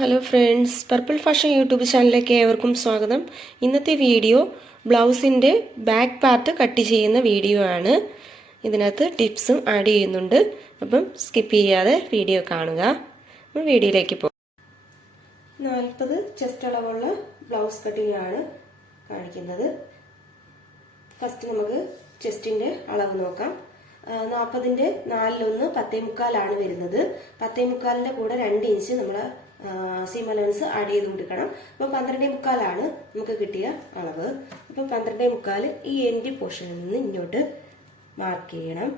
Hello friends, purple fashion YouTube ചാനലിലേക്ക് ഏവർക്കും സ്വാഗതം. ഇന്നത്തെ വീഡിയോ ബ്ലൗസിൻ്റെ ബാക്ക് പാർട്ട് കട്ട് ചെയ്യുന്ന വീഡിയോ ആണ്. ഇതിനകത്ത് ടിപ്സും ആഡ് ചെയ്യുന്നുണ്ട്. അപ്പം സ്കിപ്പ് ചെയ്യാതെ വീഡിയോ കാണുക. നമ്മൾ വീഡിയോയിലേക്ക് പോകും. 40 ചെസ്റ്റ് അളവുള്ള ബ്ലൗസ് കട്ടിംഗ് ആണ് കാണിക്കുന്നത്. ഫസ്റ്റ് നമുക്ക് ചെസ്റ്റിൻ്റെ അളവ് നോക്കാം. 40ന്റെ 4/1 10.25 വരുന്നത്. 10.25ന്റെ കൂടെ 2 ഇഞ്ച് നമ്മൾ സീം അലവൻസ് ആഡ് ചെയ്ത് കൊടുക്കണം. അപ്പോൾ 12.25 നമുക്ക് കിട്ടിയ അളവ്. അപ്പോൾ 12.25 ഈ എൻഡ് പോർഷനിൽ നിന്ന് ഇങ്ങോട്ട് മാർക്ക് ചെയ്യണം.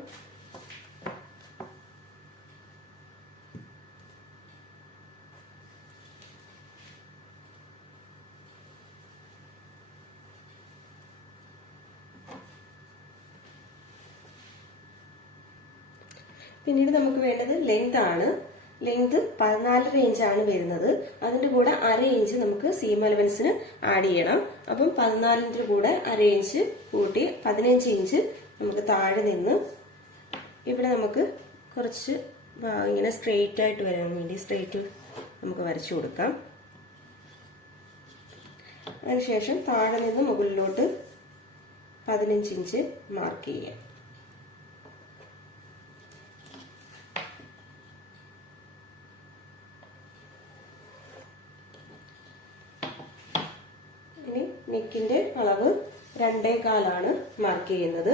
പിന്നീട് നമുക്ക് വേണ്ടത് ലെങ്ത് ആണ്. ലെങ്ത് 14 ഇഞ്ചാണ് വരുന്നത്. അതിന്റെ കൂടെ 1/2 ഇഞ്ച് നമുക്ക് സീം അലവൻസിന് ആഡ് ചെയ്യണം. അപ്പം 14ന്റെ കൂടെ 1/2 ഇഞ്ച് കൂട്ടി 15 ഇഞ്ച് നമുക്ക് താഴെ നിന്ന് ഇവിടെ നമുക്ക് കുറച്ച് ഇങ്ങനെ സ്ട്രെയിറ്റ് ആയിട്ട് വരാൻ വേണ്ടി സ്ട്രെയിറ്റ് നമുക്ക് വരച്ചു കൊടുക്കാം. അതിനുശേഷം താഴെ നിന്ന് മുകളിലോട്ട് 15 ഇഞ്ച് മാർക്ക് ചെയ്യാം. ഇനി നെക്കിന്റെ അളവ് 2.25 മാർക്ക് ചെയ്യുന്നത്.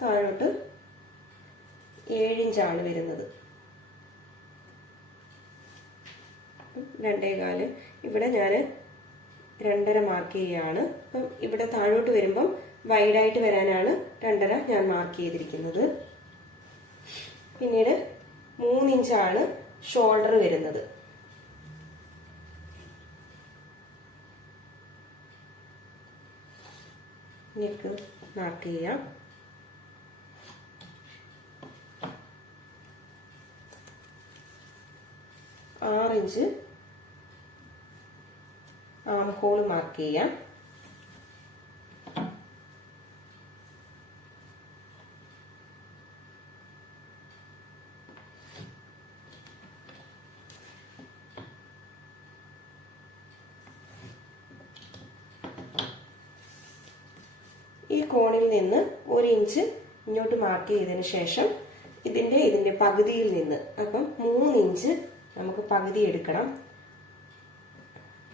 താഴോട്ട് 7 ഇഞ്ചാണ് വരുന്നത്. 2.25 ഇവിടെ ഞാൻ 2.5 മാർക്ക് ചെയ്യുകയാണ്. അപ്പം ഇവിടെ താഴോട്ട് വരുമ്പം വൈഡായിട്ട് വരാനാണ് 2.5 ഞാൻ മാർക്ക് ചെയ്തിരിക്കുന്നത്. പിന്നീട് 3 ഇഞ്ചാണ് ഷോൾഡർ വരുന്നത്. നെക്ക് മാർക്ക് ചെയ്യാം. 6 ഇഞ്ച് ആം ഹോൾ മാർക്ക് ചെയ്യാം. ഈ കോണിൽ നിന്ന് 1 ഇഞ്ച് ഇങ്ങോട്ട് മാർക്ക് ചെയ്തതിന് ശേഷം ഇതിന്റെ പകുതിയിൽ നിന്ന് അപ്പം 3 ഇഞ്ച് നമുക്ക് പകുതി എടുക്കണം.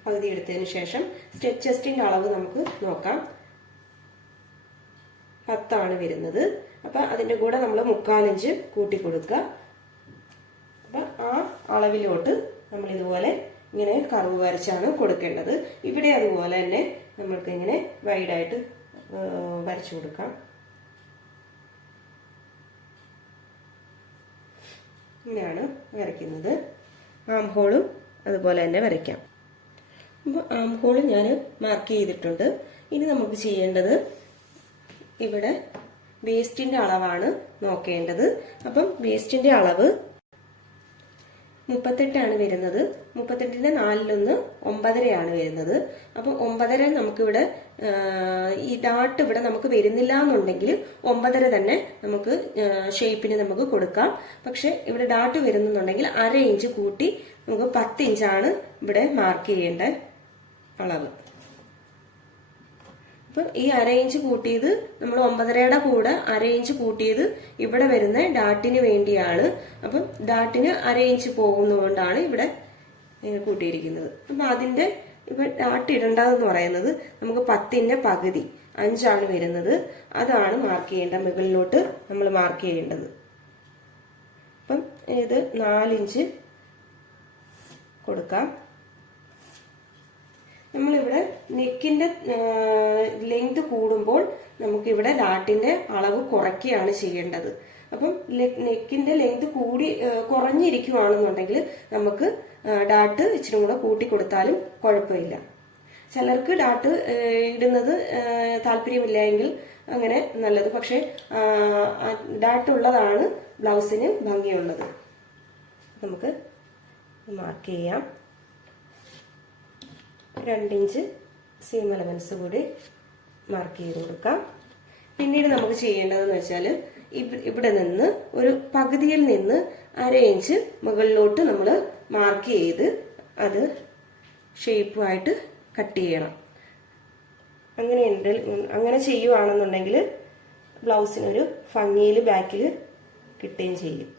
പകുതി എടുത്തതിന് ശേഷം സ്റ്റെപ്പ് ചെസ്റ്റിന്റെ അളവ് നമുക്ക് നോക്കാം. 10 വരുന്നത്. അപ്പൊ അതിന്റെ കൂടെ നമ്മൾ 3/4 ഇഞ്ച് കൂട്ടി കൊടുക്കുക. അപ്പൊ ആ അളവിലോട്ട് നമ്മൾ ഇതുപോലെ ഇങ്ങനെ കർവ് വരച്ചാണ് കൊടുക്കേണ്ടത്. ഇവിടെ അതുപോലെ തന്നെ നമ്മൾക്ക് ഇങ്ങനെ വൈഡായിട്ട് വരച്ചു കൊടുക്കാം. ഇങ്ങനെയാണ് വരയ്ക്കുന്നത്. ആം ഹോളും അതുപോലെ തന്നെ വരയ്ക്കാം. അപ്പോൾ ആം ഹോൾ ഞാൻ മാർക്ക് ചെയ്തിട്ടുണ്ട്. ഇനി നമുക്ക് ചെയ്യേണ്ടത് ഇവിടെ വേസ്റ്റിന്റെ അളവാണ് നോക്കേണ്ടത്. അപ്പം വേസ്റ്റിന്റെ അളവ് 38 വരുന്നത്. 38ന്റെ 4/1 9.5 വരുന്നത്. അപ്പം 9.5 നമുക്കിവിടെ ഈ ഡാട്ട് ഇവിടെ നമുക്ക് വരുന്നില്ല എന്നുണ്ടെങ്കിൽ 9.5 തന്നെ നമുക്ക് ഷേപ്പിന് നമുക്ക് കൊടുക്കാം. പക്ഷെ ഇവിടെ ഡാട്ട് വരുന്നുണ്ടെങ്കിൽ 1/2 ഇഞ്ച് കൂട്ടി നമുക്ക് 10 ഇഞ്ചാണ് ഇവിടെ മാർക്ക് ചെയ്യേണ്ട അളവ്. അപ്പം ഈ 1/2 ഇഞ്ച് കൂട്ടിയത് നമ്മൾ 9.5യുടെ കൂടെ 1/2 ഇഞ്ച് കൂട്ടിയത് ഇവിടെ വരുന്ന ഡാട്ടിന് വേണ്ടിയാണ്. അപ്പം ഡാട്ടിന് 1/2 ഇഞ്ച് പോകുന്നതുകൊണ്ടാണ് ഇവിടെ കൂട്ടിയിരിക്കുന്നത്. അപ്പം അതിന്റെ ഇപ്പൊ ഡാട്ട് ഇടേണ്ടതെന്ന് പറയുന്നത് നമുക്ക് 10ന്റെ പകുതി 5 വരുന്നത്. അതാണ് മാർക്ക് ചെയ്യേണ്ടത്. മുകളിലോട്ട് നമ്മൾ മാർക്ക് ചെയ്യേണ്ടത്. അപ്പം ഇത് 4 ഇഞ്ച് കൊടുക്കാം. നമ്മളിവിടെ നെക്കിന്റെ ലെങ്ത് കൂടുമ്പോൾ നമുക്കിവിടെ ഡാട്ടിന്റെ അളവ് കുറയ്ക്കുകയാണ് ചെയ്യേണ്ടത്. അപ്പം നെക്കിന്റെ ലെങ്ത് കുറഞ്ഞിരിക്കുവാണെന്നുണ്ടെങ്കിൽ നമുക്ക് ഡാട്ട് ഇച്ചിരി കൂടെ കൂട്ടി കൊടുത്താലും കുഴപ്പമില്ല. ചിലർക്ക് ഡാട്ട് ഇടുന്നത് താല്പര്യമില്ലെങ്കിൽ അങ്ങനെ നല്ലത്. പക്ഷെ ഡാട്ട് ഉള്ളതാണ് ബ്ലൗസിന് ഭംഗിയുള്ളത്. നമുക്ക് മാർക്ക് ചെയ്യാം. 2 ഇഞ്ച് സീം അലവൻസ് കൂടി മാർക്ക് ചെയ്ത് കൊടുക്കാം. പിന്നീട് നമുക്ക് ചെയ്യേണ്ടതെന്ന് വെച്ചാൽ ഇവിടെ നിന്ന് ഒരു പകുതിയിൽ നിന്ന് 1/2 ഇഞ്ച് മുകളിലോട്ട് നമ്മൾ മാർക്ക് ചെയ്ത് അത് ഷേപ്പുമായിട്ട് കട്ട് ചെയ്യണം. അങ്ങനെ ചെയ്യുവാണെന്നുണ്ടെങ്കിൽ ബ്ലൗസിനൊരു ഭംഗിയിൽ ബാക്കിൽ കിട്ടുകയും ചെയ്യും.